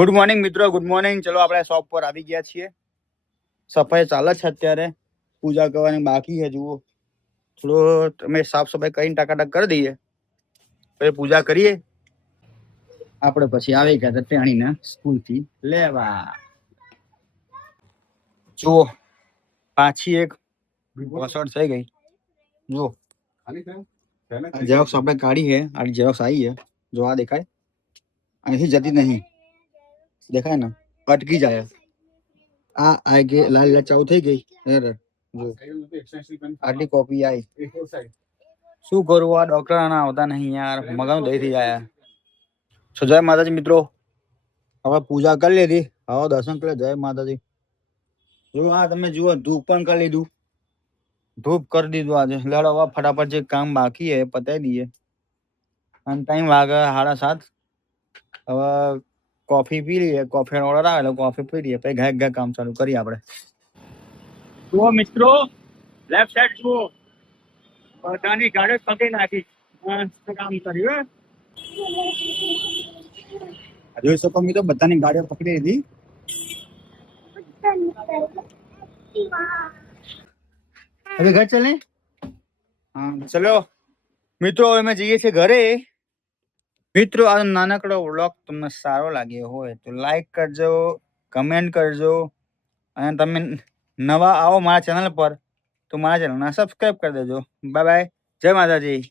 Good morning મિત્રો, good morning. ચલો આપણે શોપ પર આવી ગયા છીએ. સફાઈ ચાલે છે અત્યારે, પૂજા કરવાની બાકી છે. જુઓ થોડો તમે સાફ સફાઈ કરીને ટકાટક કરી દઈએ, પછી પૂજા કરીએ. આપણે પછી આવી ગયા તેણીને સ્કૂલ થી લેવા. જુઓ પાછી એક વસડ થઈ ગઈ. જુઓ ઝેરોક્સ આપણે કાઢી છે, આ ઝેરોક્સ આવી છે. જો આ દેખાય, અહીંથી જતી નહીં, દેખાય ને, અટકી જાય. આ આગે લાલ લાલ ચાલુ થઈ ગઈ. આટલી કોપી આવી. શું કરું, આ ડોક્ટર આના આવતા નહીં યાર, મગાનું દઈ થઈ જાય. જય માતાજી મિત્રો, હવે પૂજા કરી લીધી, હવે દર્શન કરે. જય માતાજી. જો આ તમે જુઓ, ધૂપ પણ કરી લીધું, ધૂપ કરી દીધું આજે. લેડો હવે ફટાફટ જે કામ બાકી છે પતાવી દઈએ. અને ટાઈમ વાગે 7:30. હવે કોફી પી લઈએ, કોફી ઓર્ડર આવે એટલે કોફી પી લઈએ, પછી ઘાય ઘા કામ ચાલુ કરીએ આપણે. જુઓ મિત્રો, લેફ્ટ સાઈડ જુઓ, બધાની ગાડી પકડી નાખી, કામ કર્યું. જોઈ શકો મિત્રો, બધાની ગાડીઓ પકડી લીધી. હવે ઘર ચાલે. હા ચલો મિત્રો, અમે જઈએ છીએ ઘરે. મિત્રો, આ નાનકડો વ્લોગ તમને સારો લાગ્યો હોય તો લાઈક કરજો, કમેન્ટ કરજો, અને તમે નવા આવો મારા ચેનલ પર તો મારા ચેનલને સબસ્ક્રાઈબ કરી દેજો. બાય બાય, જય માતાજી.